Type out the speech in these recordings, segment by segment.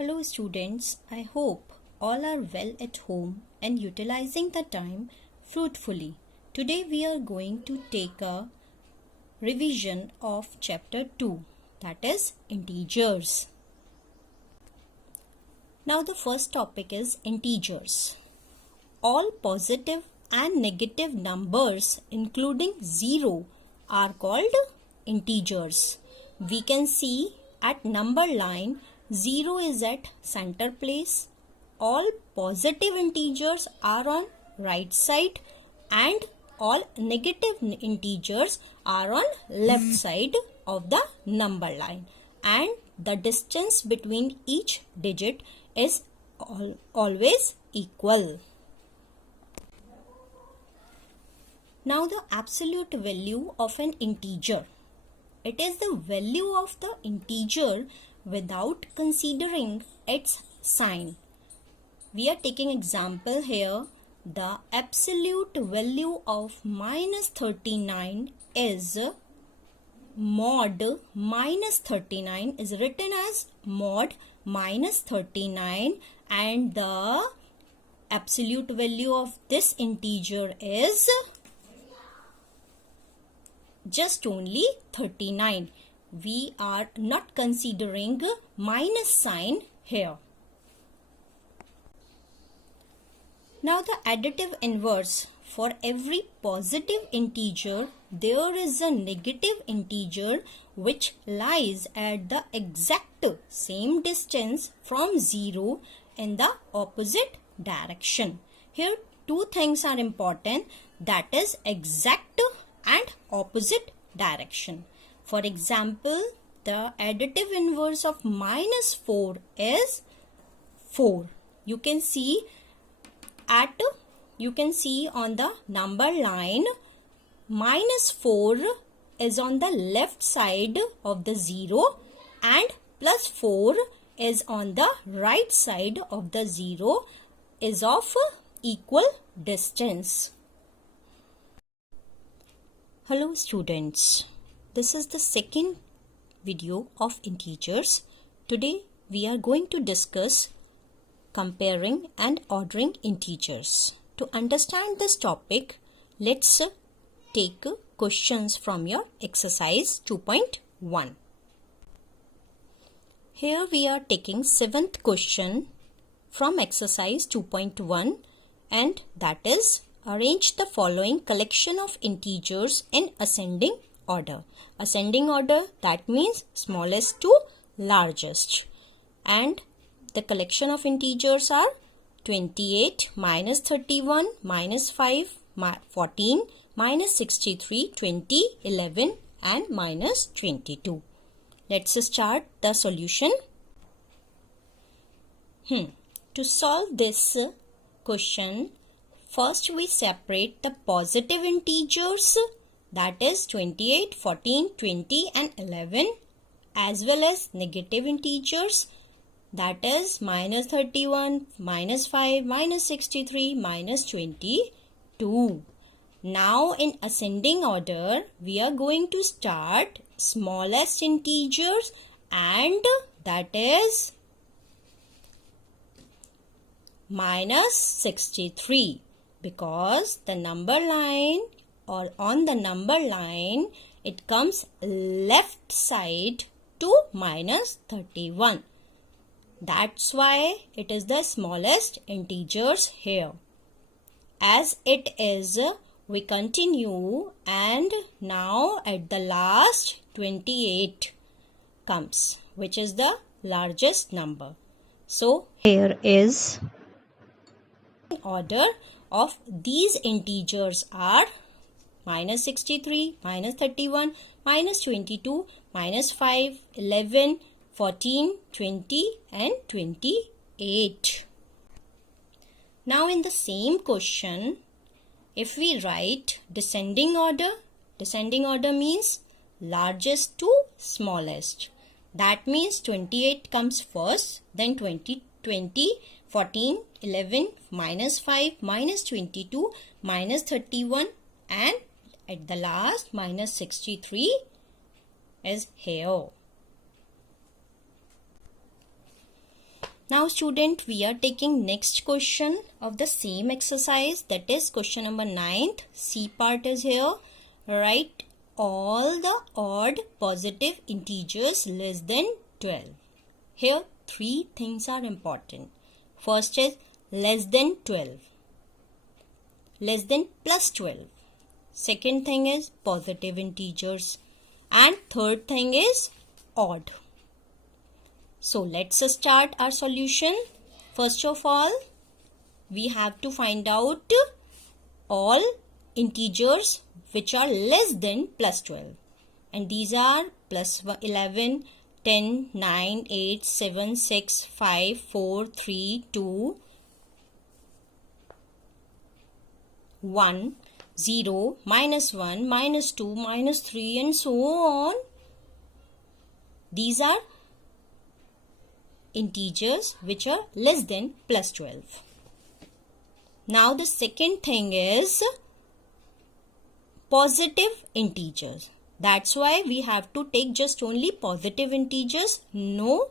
Hello students, I hope all are well at home and utilizing the time fruitfully. Today we are going to take a revision of chapter 2, that is integers. Now the first topic is integers. All positive and negative numbers including 0 are called integers. We can see at number line 0 is at center place. All positive integers are on right side and all negative integers are on left side of the number line, and the distance between each digit is always equal. Now the absolute value of an integer. It is the value of the integer without considering its sign. We are taking example here. The absolute value of minus 39 is mod minus 39 is written as mod minus 39, and the absolute value of this integer is just only 39. We are not considering minus sign here. Now the additive inverse. For every positive integer, there is a negative integer which lies at the exact same distance from 0 in the opposite direction. Here two things are important, that is exact and opposite direction. For example, the additive inverse of minus 4 is 4. You can see on the number line minus 4 is on the left side of the 0 and plus 4 is on the right side of the 0 is of equal distance. Hello students, this is the second video of integers. Today we are going to discuss comparing and ordering integers. To understand this topic, let's take questions from your exercise 2.1. Here we are taking 7th question from exercise 2.1, and that is arrange the following collection of integers in ascending order. Ascending order, that means smallest to largest. And the collection of integers are 28, minus 31, minus 5, 14, minus 63, 20, 11 and minus 22. Let's start the solution. To solve this question, first we separate the positive integers, that is 28, 14, 20 and 11, as well as negative integers, that is minus 31, minus 5, minus 63, minus 22. Now in ascending order, we are going to start smallest integers, and that is minus 63, because the number line or on the number line it comes left side to minus 31. That's why it is the smallest integers here. As it is, we continue, and now at the last 28 comes, which is the largest number. So here is order of these integers are minus 63, minus 31, minus 22, minus 5, 11, 14, 20 and 28. Now in the same question, if we write descending order means largest to smallest. That means 28 comes first, then 20, 14, 11, minus 5, minus 22, minus 31 and at the last minus 63 is here. Now student, we are taking next question of the same exercise, that is question number 9th. C part is here. Write all the odd positive integers less than 12. Here 3 things are important. First is less than 12, less than plus 12. Second thing is positive integers, and third thing is odd. So let's start our solution. First of all, we have to find out all integers which are less than plus 12, and these are plus 11, 10, 9, 8, 7, 6, 5, 4, 3, 2, 1, 0, minus 1, minus 2, minus 3, and so on. These are integers which are less than plus 12. Now the second thing is positive integers. That's why we have to take just only positive integers, no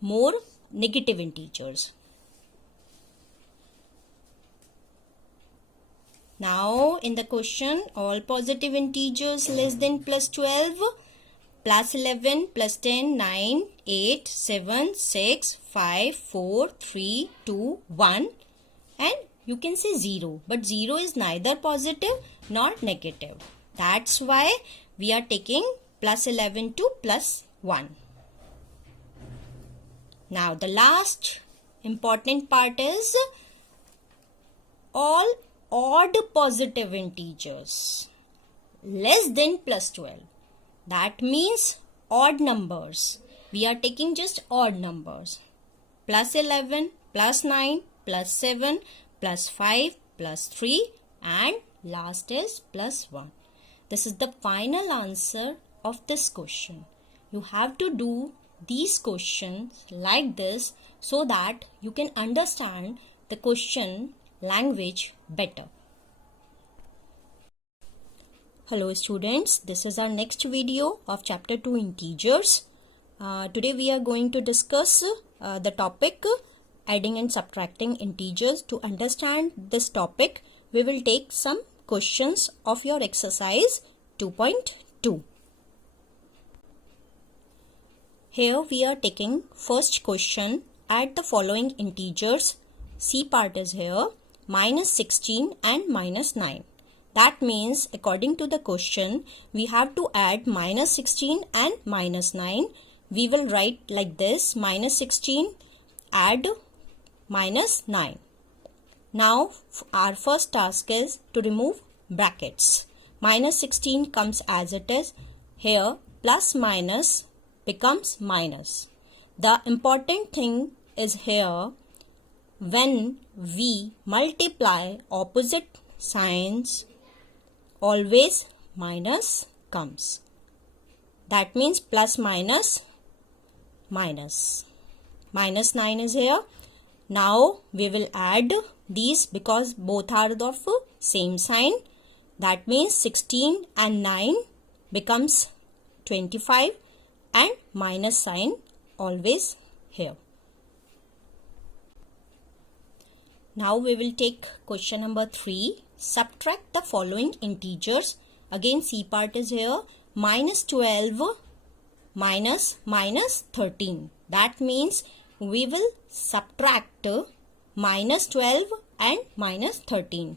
more negative integers. Now in the question, all positive integers less than plus 12, plus 11, plus 10, 9, 8, 7, 6, 5, 4, 3, 2, 1, and you can say 0. But 0 is neither positive nor negative. That's why we are taking plus 11 to plus 1. Now the last important part is all odd positive integers less than plus 12. That means odd numbers. We are taking just odd numbers. Plus 11, plus 9, plus 7, plus 5, plus 3, and last is plus 1. This is the final answer of this question. You have to do these questions like this so that you can understand the question language better. Hello students, this is our next video of chapter 2 integers. Today we are going to discuss the topic adding and subtracting integers. To understand this topic, we will take some questions of your exercise 2.2. Here we are taking first question. Add the following integers. C part is here, minus 16 and minus 9. That means according to the question, we have to add minus 16 and minus 9. We will write like this, minus 16 add minus 9. Now our first task is to remove brackets. Minus 16 comes as it is. Here plus minus becomes minus. The important thing is here, when we multiply opposite signs, always minus comes. That means plus minus minus. Minus 9 is here. Now we will add these because both are of same sign. That means 16 and 9 becomes 25 and minus sign always here. Now we will take question number 3. Subtract the following integers. Again C part is here. Minus 12 minus 13. That means we will subtract minus 12 and minus 13.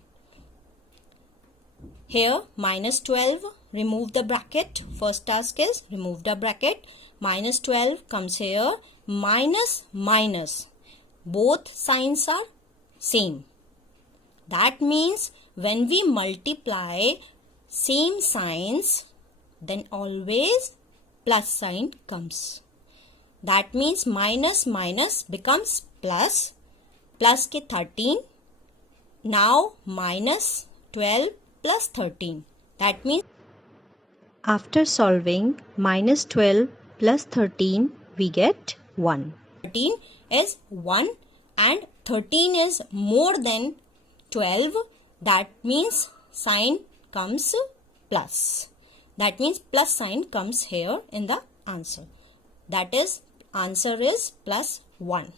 Here minus 12, remove the bracket. First task is remove the bracket. Minus 12 comes here. Minus minus. Both signs are same. That means when we multiply same signs, then always plus sign comes. That means minus minus becomes plus. Plus ke 13. Now minus 12 plus 13. That means after solving minus 12 plus 13, we get 1. 13 is 1 and 13 is more than 12. That means sign comes plus. That means plus sign comes here in the answer. That is, answer is plus 1.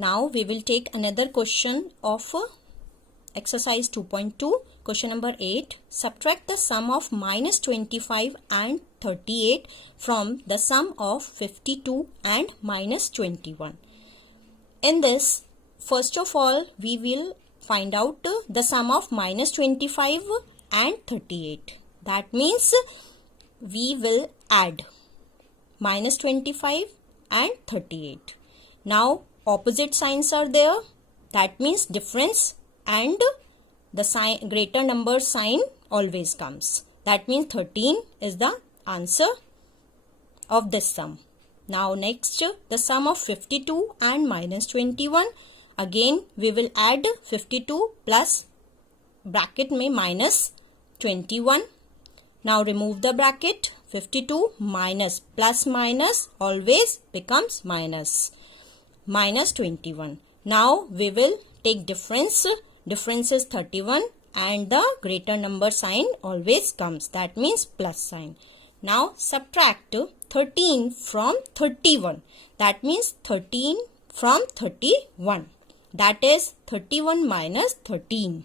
Now we will take another question of exercise 2.2. Question number 8. Subtract the sum of minus 25 and 38 from the sum of 52 and minus 21. In this, first of all, we will find out the sum of minus 25 and 38. That means we will add minus 25 and 38. Now opposite signs are there. That means difference and the sign, greater number sign always comes. That means 13 is the answer of this sum. Now next, the sum of 52 and minus 21. Again we will add 52 plus bracket में minus 21. Now remove the bracket. 52 minus plus minus always becomes minus 21. Now we will take difference. Difference is 31 and the greater number sign always comes. That means plus sign. Now subtract 13 from 31. That means 13 from 31. That is 31 minus 13.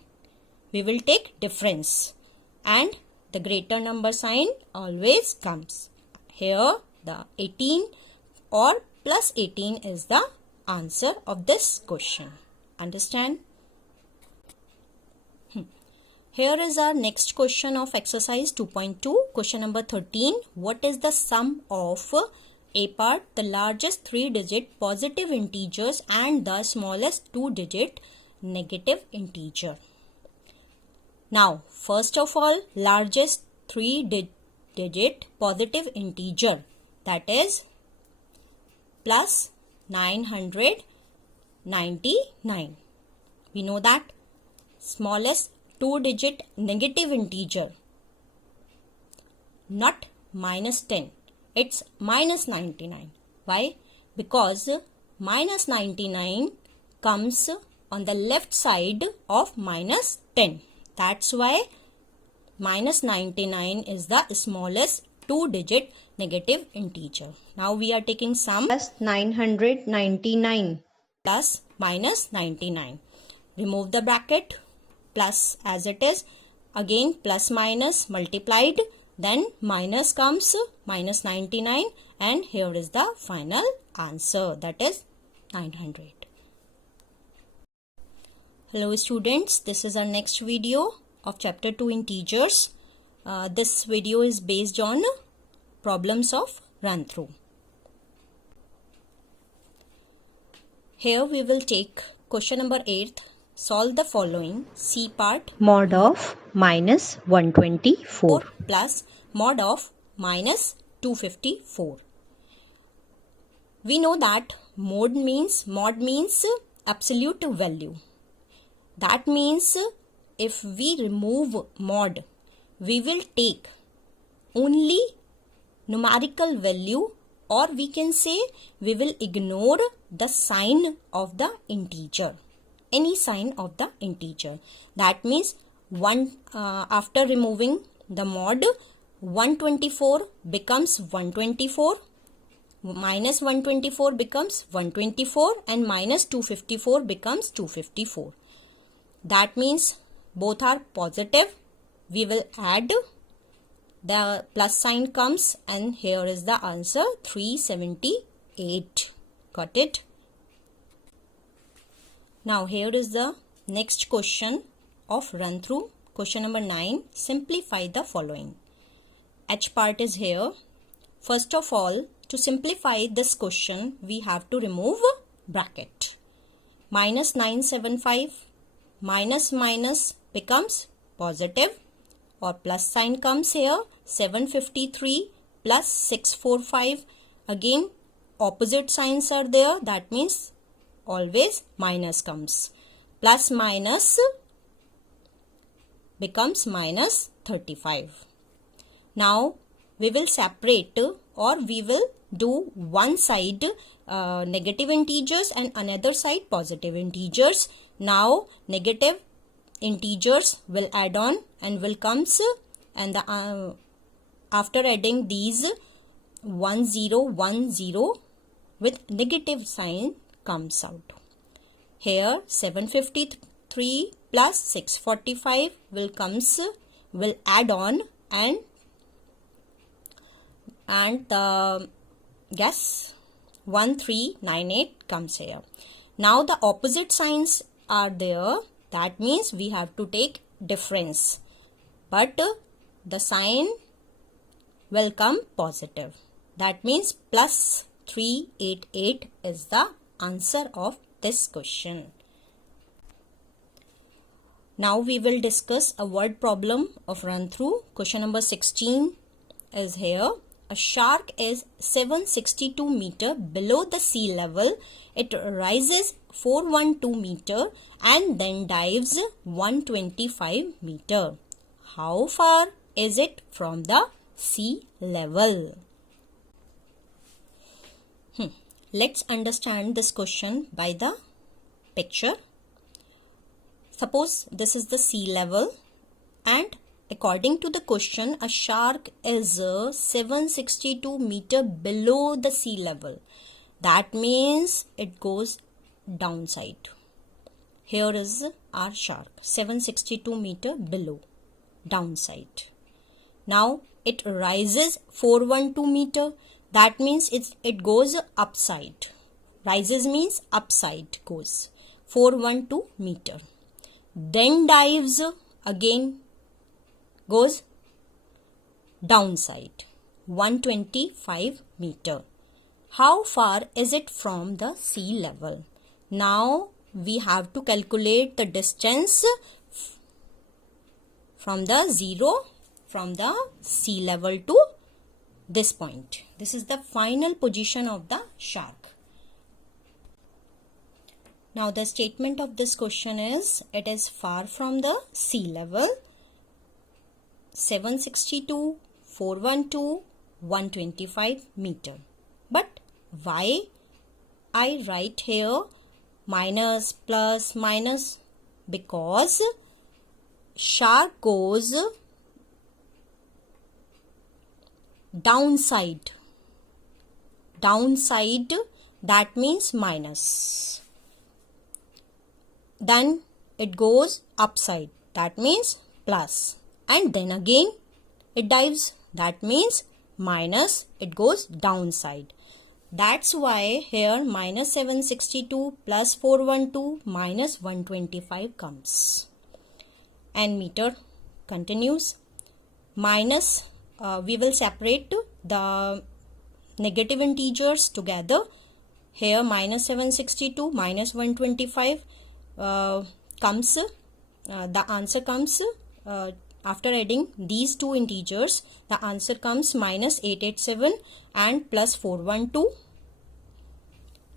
We will take difference and the greater number sign always comes. Here the 18 or plus 18 is the answer of this question. Understand? Here is our next question of exercise 2.2. Question number 13. What is the sum of A part, the largest 3-digit positive integers and the smallest 2-digit negative integer? Now, first of all, largest 3-digit positive integer, that is plus 999. We know that. Smallest 2-digit negative integer, not minus 10, it's minus 99. Why? Because minus 99 comes on the left side of minus 10. That's why minus 99 is the smallest 2-digit negative integer. Now we are taking sum plus 999 plus minus 99. Remove the bracket. Plus as it is, again plus minus multiplied, then minus comes minus 99 and here is the final answer, that is 900. Hello students, this is our next video of chapter 2 integers. This video is based on problems of run through. Here we will take question number 8. Solve the following. C part, mod of minus 124 plus mod of minus 254. We know that mod means absolute value. That means if we remove mod, we will take only numerical value, or we can say we will ignore the sign of the integer. Any sign of the integer. That means after removing the mod, 124 becomes 124, minus 124 becomes 124 and minus 254 becomes 254. That means both are positive. We will add, the plus sign comes and here is the answer 378. Got it? Now here is the next question of run through. Question number 9. Simplify the following. H part is here. First of all, to simplify this question, we have to remove bracket. Minus 975, minus minus becomes positive or plus sign comes here. 753 plus 645. Again, opposite signs are there. That means always minus comes. Plus minus becomes minus 35. Now we will separate, or we will do one side negative integers and another side positive integers. Now negative integers will add on and will comes, and the after adding these 1010 with negative sign comes out. Here 753 plus 645 will add on and the guess 1398 comes here. Now the opposite signs are there. That means we have to take difference. But the sign will come positive. That means plus 388 is the answer of this question. Now we will discuss a word problem of run through. Question number 16 is here. A shark is 762 meter below the sea level. It rises 412 meter and then dives 125 meter. How far is it from the sea level? Let's understand this question by the picture. Suppose this is the sea level and according to the question, a shark is 762 meter below the sea level. That means it goes downside. Here is our shark, 762 meter below, downside. Now it rises 412 meter. That means it goes upside. Rises means upside goes 412 meter. Then dives again goes downside 125 meter. How far is it from the sea level? Now we have to calculate the distance from the sea level to this point. This is the final position of the shark. Now the statement of this question is, it is far from the sea level. 762, 412, 125 meter. But why I write here minus, plus, minus? Because shark goes downside. Downside, that means minus. Then it goes upside. That means plus. And then again it dives. That means minus. It goes downside. That's why here minus 762 plus 412 minus 125 comes. And meter continues. Minus, we will separate the negative integers together. Here minus 762 minus 125 comes. The answer comes after adding these two integers. The answer comes minus 887 and plus 412.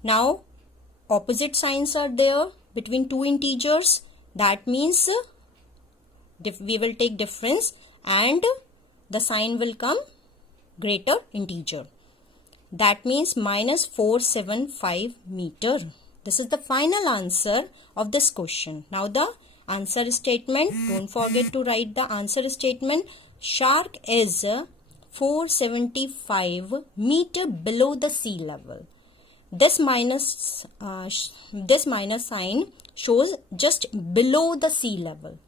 Now opposite signs are there between two integers. That means we will take difference and the sign will come greater integer. That means minus 475 meter. This is the final answer of this question. Now the answer statement. Don't forget to write the answer statement. Shark is 475 meter below the sea level. This minus sign shows just below the sea level.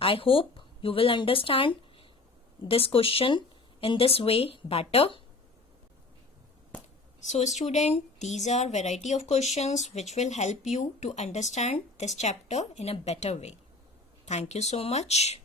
I hope you will understand this question in this way better. So student, these are variety of questions which will help you to understand this chapter in a better way. Thank you so much.